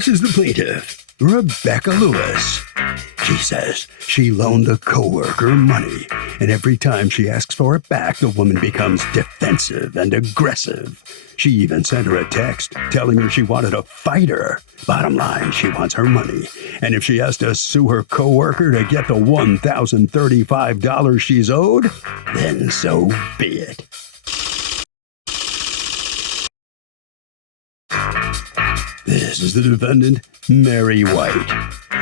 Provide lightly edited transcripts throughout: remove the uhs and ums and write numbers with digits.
This is the plaintiff, Rebecca Lewis. She says she loaned a coworker money, and every time she asks for it back, the woman becomes defensive and aggressive. She even sent her a text telling her she wanted to fight her. Bottom line, she wants her money, and if she has to sue her coworker to get the $1,035 she's owed, then so be it. This is the defendant, Mary White.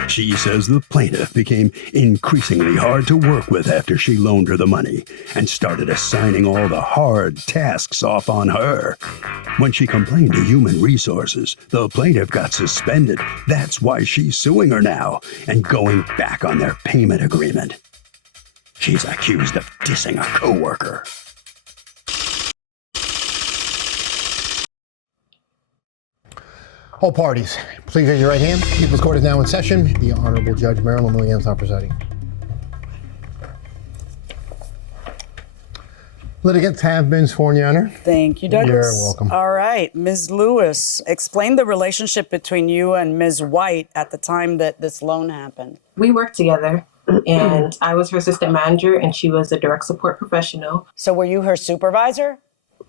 She says the plaintiff became increasingly hard to work with after she loaned her the money and started assigning all the hard tasks off on her. When she complained to Human Resources, the plaintiff got suspended. That's why she's suing her now and going back on their payment agreement. She's accused of dissing a coworker. All parties, please raise your right hand. People's Court is now in session. The Honorable Judge Marilyn Williams now presiding. Litigants have been sworn, Your Honor. Thank you, Douglas. You're welcome. All right, Ms. Lewis, explain the relationship between you and Ms. White at the time that this loan happened. We worked together, and I was her assistant manager, and she was a direct support professional. So were you her supervisor?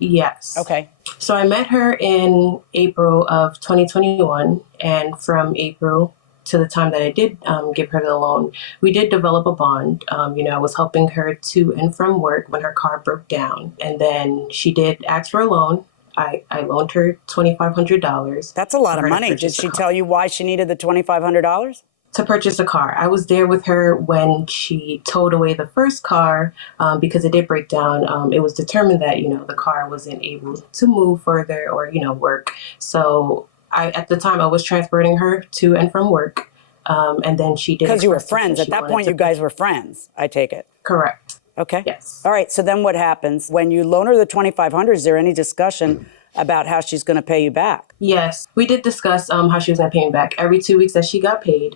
Yes. Okay. So I met her in April of 2021, and from April to the time that I did give her the loan, we did develop a bond. I was helping her to and from work when her car broke down, and then she did ask for a loan. I loaned her $2,500. That's a lot of money. Did she tell you why she needed the $2,500? To purchase a car. I was there with her when she towed away the first car because it did break down. It was determined that, the car wasn't able to move further or, work. So at the time I was transporting her to and from work. And then she did. Because you were friends. At that point, you guys were friends, I take it. Correct. Okay. Yes. All right. So then what happens? When you loan her the $2,500, is there any discussion about how she's going to pay you back? Yes, we did discuss how she was going to pay me back. Every 2 weeks that she got paid,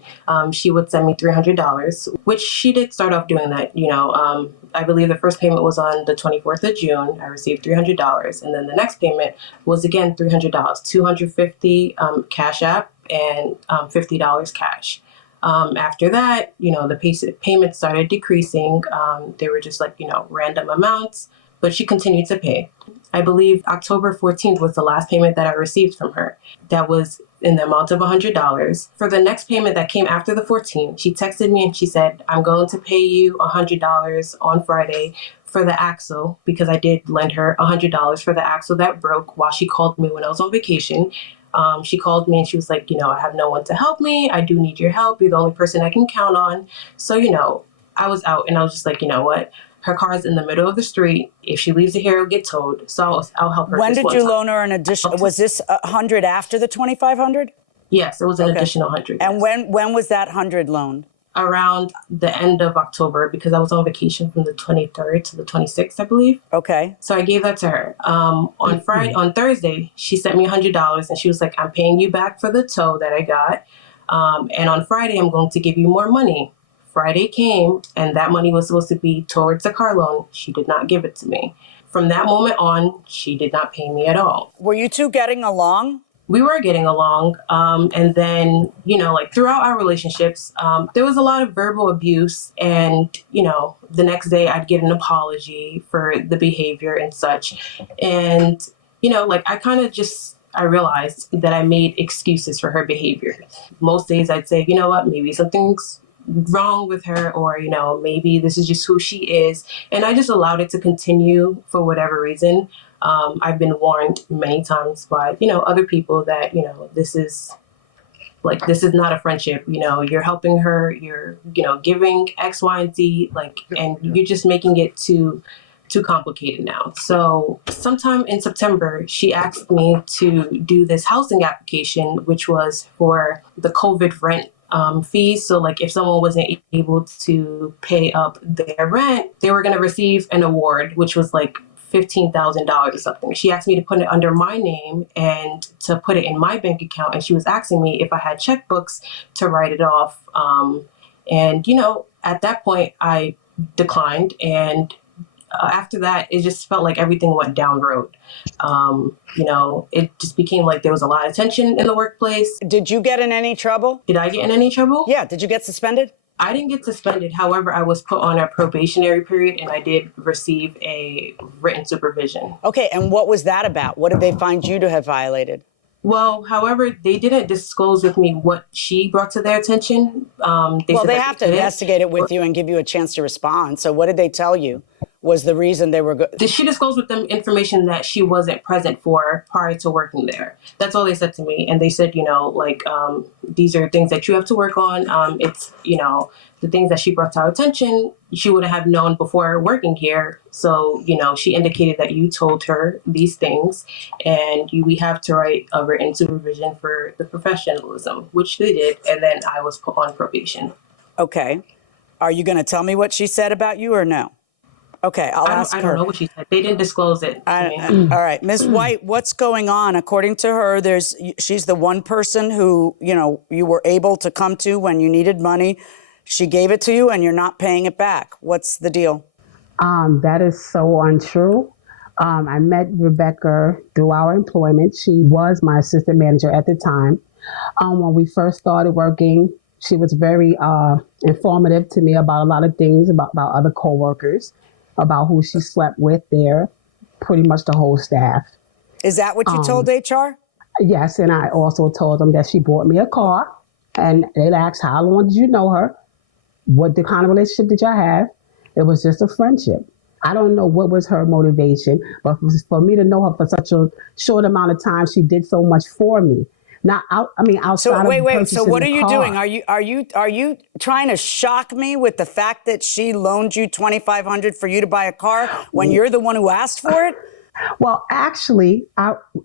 she would send me $300, which she did start off doing that. I believe the first payment was on the 24th of June. I received $300. And then the next payment was again $300, $250 Cash App and $50 cash. After that, the payments started decreasing. They were just random amounts, but she continued to pay. I believe October 14th was the last payment that I received from her. That was in the amount of $100. For the next payment that came after the 14th, she texted me and she said, I'm going to pay you $100 on Friday for the axle, because I did lend her $100 for the axle that broke while she called me when I was on vacation. She called me and she was like, I have no one to help me. I do need your help. You're the only person I can count on. So, I was out and I was just like, you know what? Her car is in the middle of the street. If she leaves it here, it'll get towed. So I'll help her. When did you loan her an additional? Was this 100 after the 2,500? Yes, it was an additional 100. And yes. when was that 100 loaned? Around the end of October, because I was on vacation from the 23rd to the 26th, I believe. Okay. So I gave that to her. On Thursday, she sent me $100 and she was like, I'm paying you back for the tow that I got. And on Friday, I'm going to give you more money. Friday came and that money was supposed to be towards the car loan. She did not give it to me. From that moment on, she did not pay me at all. Were you two getting along? We were getting along. And then, throughout our relationships, there was a lot of verbal abuse. And, the next day I'd get an apology for the behavior and such. And, I realized that I made excuses for her behavior. Most days I'd say, you know what, maybe something's wrong with her, or maybe this is just who she is, and I just allowed it to continue for whatever reason. I've been warned many times by other people that this is not a friendship. You're helping her, you're giving X, Y, and Z, and you're just making it too complicated now. So sometime in September, she asked me to do this housing application, which was for the COVID rent fees. So if someone wasn't able to pay up their rent, they were going to receive an award, which was $15,000 or something. She asked me to put it under my name and to put it in my bank account. And she was asking me if I had checkbooks to write it off. And at that point I declined, and after that, it just felt like everything went down road. It just became like there was a lot of tension in the workplace. Did you get in any trouble? Did I get in any trouble? Yeah. Did you get suspended? I didn't get suspended. However, I was put on a probationary period and I did receive a written supervision. Okay. And what was that about? What did they find you to have violated? Well, however, they didn't disclose with me what she brought to their attention. They have to investigate it with you and give you a chance to respond. So what did they tell you was the reason they were good? She disclosed with them information that she wasn't present for prior to working there. That's all they said to me. And they said, these are things that you have to work on. It's, the things that she brought to our attention, she wouldn't have known before working here. So, she indicated that you told her these things and we have to write a written supervision for the professionalism, which they did. And then I was put on probation. Okay. Are you going to tell me what she said about you or no? Okay, I'll ask her. I don't know what she said. They didn't disclose it to me. All right, Ms. White, what's going on? According to her, she's the one person who, you were able to come to when you needed money. She gave it to you and you're not paying it back. What's the deal? That is so untrue. I met Rebecca through our employment. She was my assistant manager at the time. When we first started working, she was very informative to me about a lot of things, about other coworkers, about who she slept with there, pretty much the whole staff. Is that what you told HR? Yes, and I also told them that she bought me a car, and they asked, how long did you know her? What kind of relationship did y'all have? It was just a friendship. I don't know what was her motivation, but for me to know her for such a short amount of time, she did so much for me. Outside so wait. of So what are you car. doing? Are you trying to shock me with the fact that she loaned you $2,500 for you to buy a car when you're the one who asked for it? Well, actually,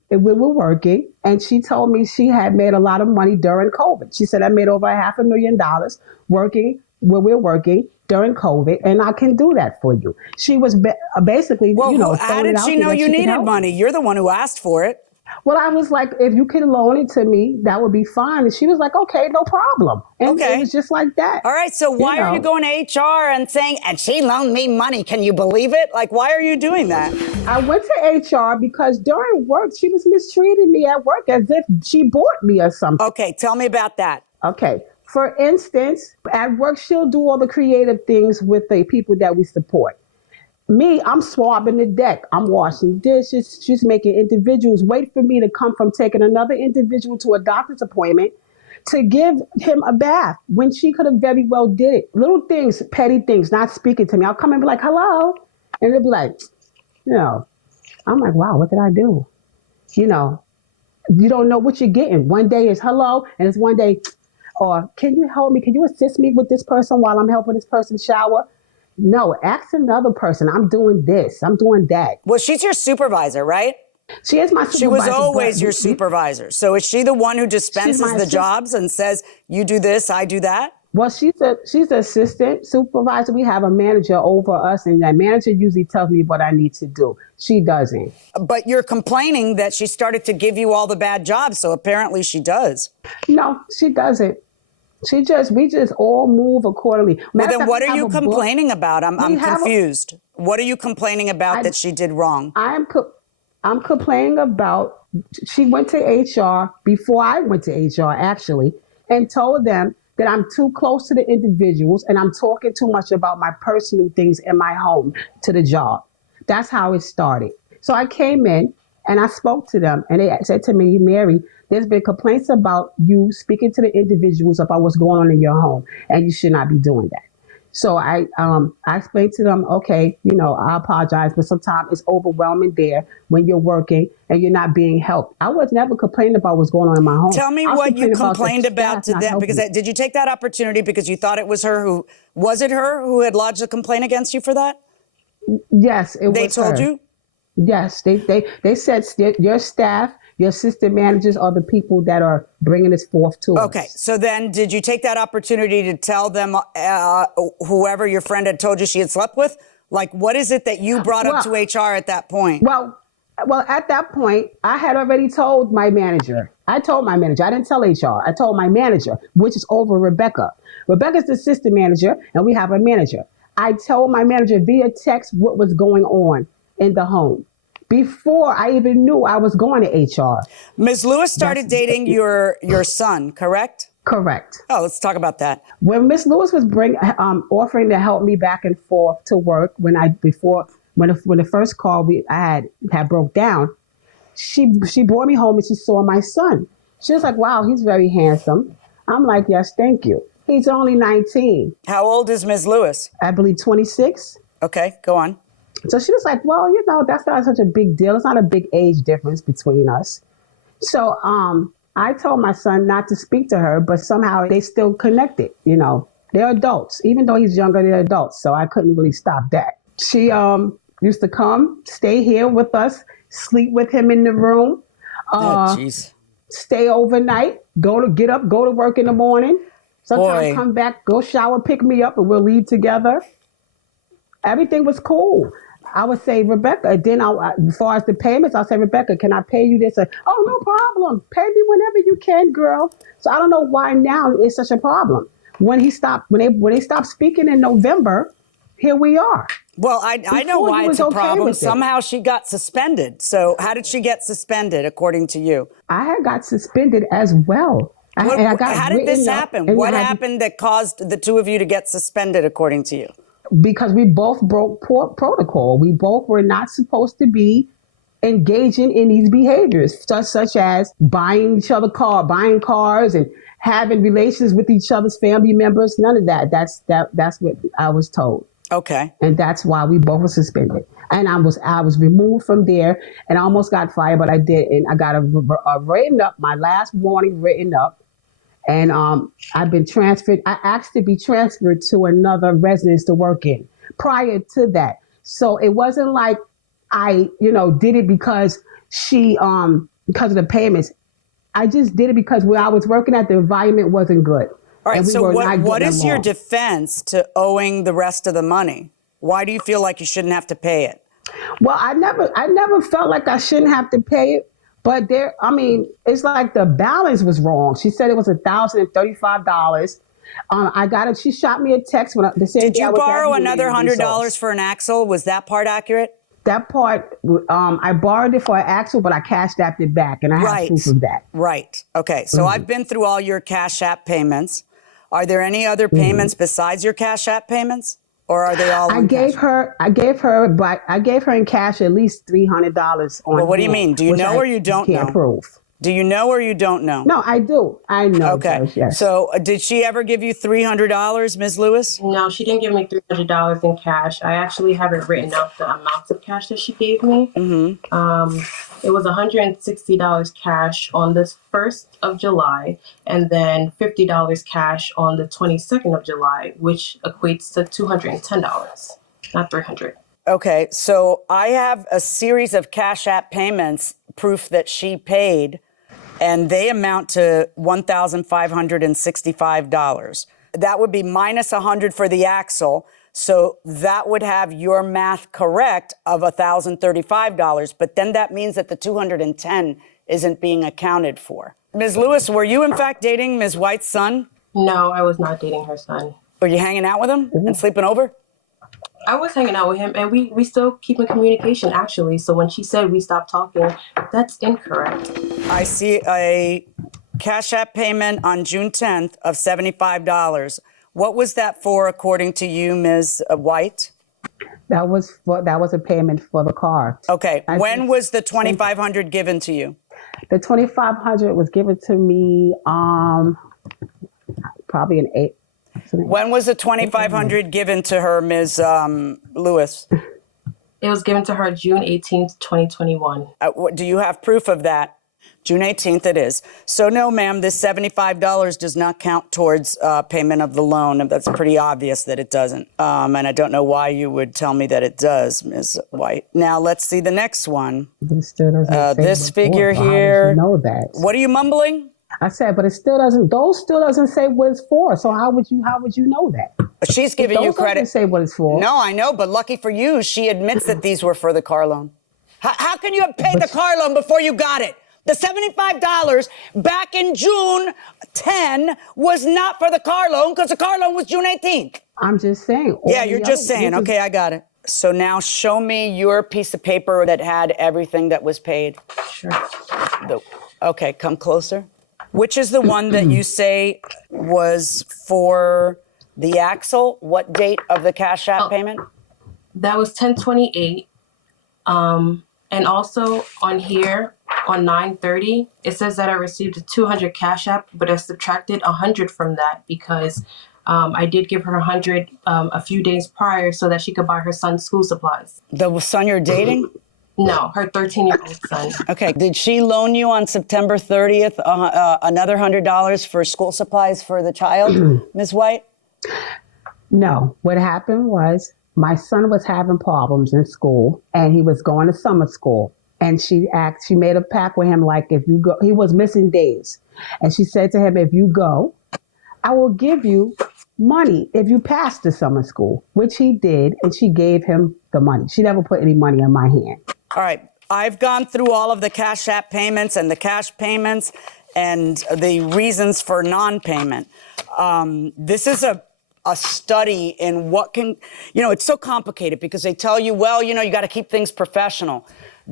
we were working, and she told me she had made a lot of money during COVID. She said, I made over $500,000 working where we're working during COVID, and I can do that for you. She was basically, how did she know you needed money? You're the one who asked for it. Well, I was like, if you can loan it to me, that would be fine. And she was like, okay, no problem. And it was just like that. All right. So why are you going to HR and saying, and she loaned me money? Can you believe it? Like, why are you doing that? I went to HR because during work, she was mistreating me at work as if she bought me or something. Okay. Tell me about that. Okay. For instance, at work, she'll do all the creative things with the people that we support. Me, I'm swabbing the deck. I'm washing dishes. She's making individuals wait for me to come from taking another individual to a doctor's appointment to give him a bath when she could have very well did it. Little things, petty things, not speaking to me. I'll come and be like, hello. And they'll be like, I'm like, wow, what did I do? You don't know what you're getting. One day is hello, and it's one day, or can you help me? Can you assist me with this person while I'm helping this person shower? No, ask another person. I'm doing this. I'm doing that. Well, she's your supervisor, right? She is my supervisor. She was always your supervisor. So is she the one who dispenses the jobs and says, you do this, I do that? Well, she's the assistant supervisor. We have a manager over us, and that manager usually tells me what I need to do. She doesn't. But you're complaining that she started to give you all the bad jobs, so apparently she does. No, she doesn't. We just all move accordingly. Well, then what are you complaining about? I'm confused. What are you complaining about that she did wrong? I'm complaining about, she went to HR before I went to HR, actually, and told them that I'm too close to the individuals and I'm talking too much about my personal things in my home to the job. That's how it started. So I came in and I spoke to them, and they said to me, Mary, there's been complaints about you speaking to the individuals about what's going on in your home, and you should not be doing that. So I explained to them, okay, I apologize, but sometimes it's overwhelming there when you're working and you're not being helped. I was never complaining about what's going on in my home. Tell me what you complained about to them, because did you take that opportunity because you thought it was her was it her who had lodged a complaint against you for that? Yes, it was her. They told you? Yes, they said your staff, your assistant managers are the people that are bringing this forth to us. Okay, so then did you take that opportunity to tell them whoever your friend had told you she had slept with? Like, what is it that you brought up to HR at that point? Well, at that point, I had already told my manager. I told my manager. I didn't tell HR. I told my manager, which is over Rebecca. Rebecca's the assistant manager, and we have a manager. I told my manager via text what was going on in the home before I even knew I was going to HR. Ms. Lewis started dating your son, correct? Correct. Oh, let's talk about that. When Miss Lewis was offering to help me back and forth to work when the first call I had broke down, she brought me home and she saw my son. She was like, "Wow, he's very handsome." I'm like, "Yes, thank you." He's only 19. How old is Ms. Lewis? I believe 26. Okay, go on. So she was like, "Well, that's not such a big deal. It's not a big age difference between us." So I told my son not to speak to her, but somehow they still connected. They're adults. Even though he's younger, they're adults. So I couldn't really stop that. She used to come, stay here with us, sleep with him in the room. Oh, jeez. Stay overnight, get up, go to work in the morning. Sometimes Boy. come back, go shower, pick me up, and we'll leave together. Everything was cool. I would say, Rebecca, then as far as the payments, I'll say, Rebecca, can I pay you this? Oh, no problem. Pay me whenever you can, girl. So I don't know why now it's such a problem. When they stopped speaking in November, here we are. Well, I know Before why he it's was a okay problem. with it. Somehow she got suspended. So how did she get suspended, according to you? I had got suspended as well. How did this happen? What happened that caused the two of you to get suspended, according to you? Because we both broke protocol. We both were not supposed to be engaging in these behaviors, such as buying each other buying cars and having relations with each other's family members. None of that. That's what I was told. Okay. And that's why we both were suspended. And I was removed from there and I almost got fired, but I didn't. I got a written up, my last warning written up. And I've been transferred. I asked to be transferred to another residence to work in prior to that. So it wasn't like I, did it because because of the payments. I just did it because where I was working at, the environment wasn't good. All right. So what is your along. defense to owing the rest of the money? Why do you feel like you shouldn't have to pay it? Well, I never felt like I shouldn't have to pay it. But it's like the balance was wrong. She said it was $1,035. She shot me a text when the same Did day I you was borrow at another Human $100 Resource. for an axle? Was that part accurate? That part, I borrowed it for an axle, but I cashed apped it back, and I have proof of that. Right. Okay. So I've been through all your Cash App payments. Are there any other payments besides your Cash App payments? Or are they all I gave her in cash at least $300 on. Well, what do you mean? Do you know or you don't know? Can't prove. Do you know or you don't know? No, I do. I know. Okay. Judge, yes. So did she ever give you $300, Ms. Lewis? No, she didn't give me $300 in cash. I actually have it written out the amounts of cash that she gave me. Mm-hmm. It was $160 cash on the 1st of July, and then $50 cash on the 22nd of July, which equates to $210, not $300. Okay, so I have a series of Cash App payments, proof that she paid, and they amount to $1,565. That would be minus $100 for the axle. So that would have your math correct of $1,035. But then that means that the $210 isn't being accounted for. Ms. Lewis, were you in fact dating Ms. White's son? No, I was not dating her son. Were you hanging out with him and sleeping over? I was hanging out with him, and we still keep in communication, actually. So when she said we stopped talking, that's incorrect. I see a Cash App payment on June 10th of $75. What was that for, according to you, Ms. White? That was a payment for the car. Okay. When was the $2,500 given to you? The $2,500 was given to me probably in April. When was the $2,500 given to her, Ms. Lewis? It was given to her June 18th, 2021. Do you have proof of that? June 18th it is. So no, ma'am, this $75 does not count towards payment of the loan. That's pretty obvious that it doesn't. And I don't know why you would tell me that it does, Ms. White. Now let's see the next one. This figure here. Know that. What are you mumbling? I said, but it still doesn't. Those still doesn't say what it's for. So how would you know that? She's giving you credit. Doesn't say what it's for. No, I know, but lucky for you, she admits that these were for the car loan. How can you have paid the car loan before you got it? The $75 back in June 10 was not for the car loan because the car loan was June 18th. I'm just saying. Yeah, you're just saying. Okay, I got it. So now show me your piece of paper that had everything that was paid. Sure. Okay, come closer. Which is the one that you say was for the axle? What date of the Cash App payment? That was 10/28. And also on here, on 9/30, it says that I received a 200 Cash App, but I subtracted 100 from that because I did give her 100 a few days prior so that she could buy her son's school supplies. The son you're dating? No, her 13-year-old son. Okay. Did she loan you on September 30th another $100 for school supplies for the child, Ms. White? No, what happened was my son was having problems in school and he was going to summer school. And she made a pact with him, like, if you go, he was missing days. And she said to him, if you go, I will give you money if you pass the summer school, which he did. And she gave him the money. She never put any money in my hand. All right. I've gone through all of the Cash App payments and the cash payments and the reasons for non-payment. This is a study in what can, it's so complicated because they tell you, well, you got to keep things professional.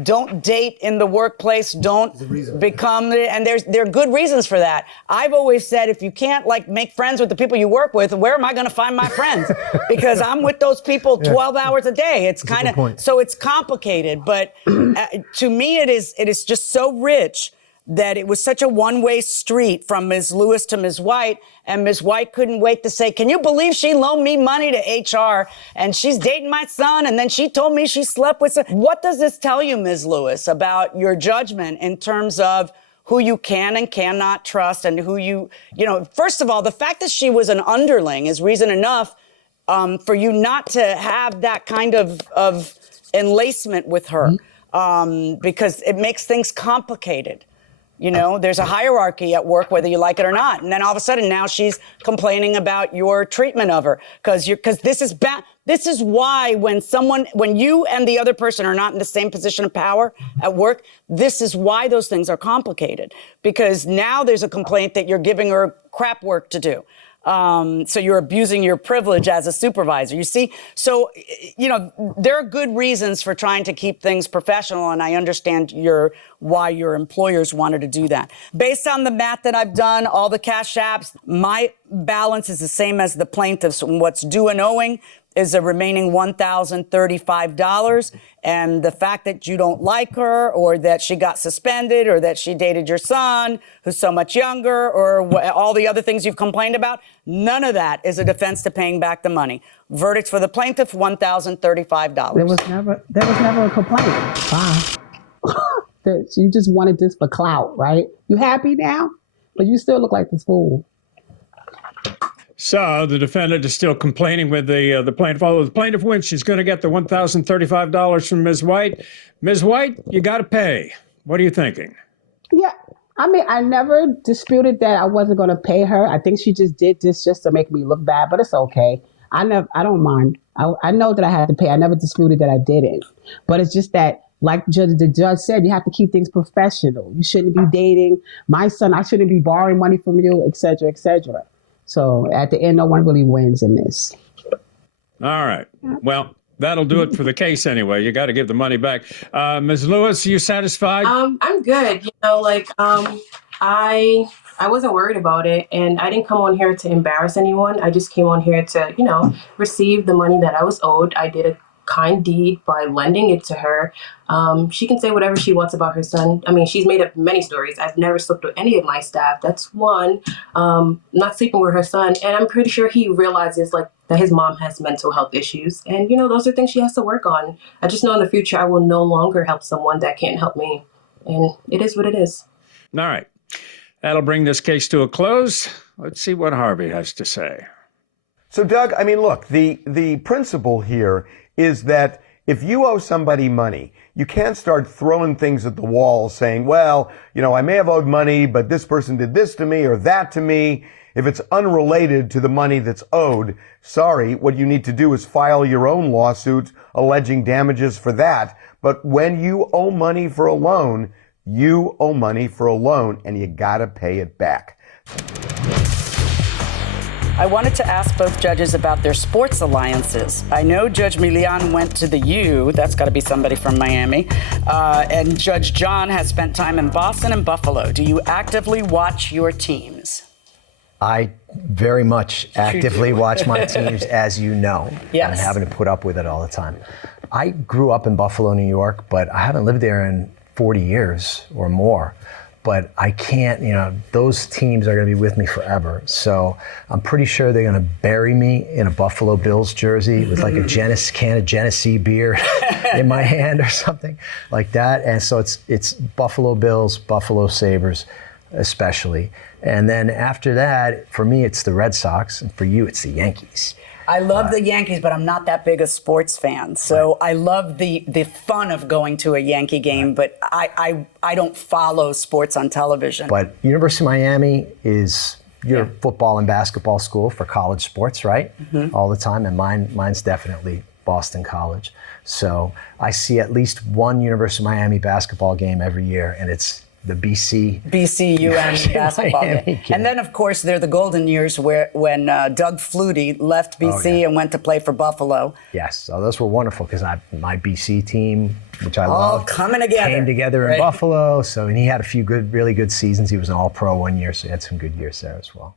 Don't date in the workplace. Don't become, and there are good reasons for that. I've always said, if you can't make friends with the people you work with, where am I going to find my friends? Because I'm with those people 12 hours a day. It's kind of, so it's complicated. But to me, it is just so rich that it was such a one-way street from Ms. Lewis to Ms. White, and Ms. White couldn't wait to say, can you believe she loaned me money to HR, and she's dating my son, and then she told me she slept with some. What does this tell you, Ms. Lewis, about your judgment in terms of who you can and cannot trust, and who first of all, the fact that she was an underling is reason enough for you not to have that kind of enlacement with her, because it makes things complicated. There's a hierarchy at work, whether you like it or not. And then all of a sudden now she's complaining about your treatment of her because this is bad. This is why when you and the other person are not in the same position of power at work, this is why those things are complicated, because now there's a complaint that you're giving her crap work to do. So you're abusing your privilege as a supervisor. You see? So, there are good reasons for trying to keep things professional, and I understand why your employers wanted to do that. Based on the math that I've done, all the Cash Apps, my balance is the same as the plaintiff's. What's due and owing is a remaining $1,035. And the fact that you don't like her, or that she got suspended, or that she dated your son, who's so much younger, or all the other things you've complained about, none of that is a defense to paying back the money. Verdict for the plaintiff, $1,035. There was never a complaint. Wow. You just wanted this for clout, right? You happy now? But you still look like this fool. So the defendant is still complaining with the plaintiff. Although the plaintiff wins, she's going to get the $1,035 from Ms. White. Ms. White, you got to pay. What are you thinking? Yeah. I mean, I never disputed that I wasn't going to pay her. I think she just did this just to make me look bad, but it's okay. I don't mind. I know that I had to pay. I never disputed that I didn't. But it's just that, like the judge said, you have to keep things professional. You shouldn't be dating my son. I shouldn't be borrowing money from you, et cetera, et cetera. So at the end, no one really wins in this. All right. Well, that'll do it for the case anyway. You got to give the money back. Ms. Lewis, you satisfied? I'm good. I wasn't worried about it, and I didn't come on here to embarrass anyone. I just came on here to, receive the money that I was owed. I did a kind deed by lending it to her. She can say whatever she wants about her son. I mean, she's made up many stories. I've never slept with any of my staff. That's one. Not sleeping with her son. And I'm pretty sure he realizes that his mom has mental health issues. And, those are things she has to work on. I just know in the future I will no longer help someone that can't help me. And it is what it is. All right. That'll bring this case to a close. Let's see what Harvey has to say. So, Doug, I mean, look, the principle here is that if you owe somebody money, you can't start throwing things at the wall saying, well, I may have owed money, but this person did this to me or that to me. If it's unrelated to the money that's owed, sorry, what you need to do is file your own lawsuit alleging damages for that. But when you owe money for a loan, You owe money for a loan and you got to pay it back. I wanted to ask both judges about their sports alliances. I know Judge Milian went to the U, that's got to be somebody from Miami, and Judge John has spent time in Boston and Buffalo. Do you actively watch your teams? I very much actively watch my teams, as you know. Yes. I'm having to put up with it all the time. I grew up in Buffalo, New York, but I haven't lived there in 40 years or more. But I can't, those teams are going to be with me forever. So I'm pretty sure they're going to bury me in a Buffalo Bills jersey with like a can of Genesee beer in my hand or something like that. And so it's Buffalo Bills, Buffalo Sabres especially. And then after that, for me, it's the Red Sox. And for you, it's the Yankees. I love the Yankees, but I'm not that big a sports fan. So I love the fun of going to a Yankee game, but I don't follow sports on television. But University of Miami is your football and basketball school for college sports, right? All the time. And mine's definitely Boston College. So I see at least one University of Miami basketball game every year, and it's the BC-UM basketball game. And then, of course, there are the golden years when Doug Flutie left BC and went to play for Buffalo. Yes, so those were wonderful because my BC team, which I love, coming together. Came together in Buffalo. So, and he had a few really good seasons. He was an All-Pro one year, so he had some good years there as well.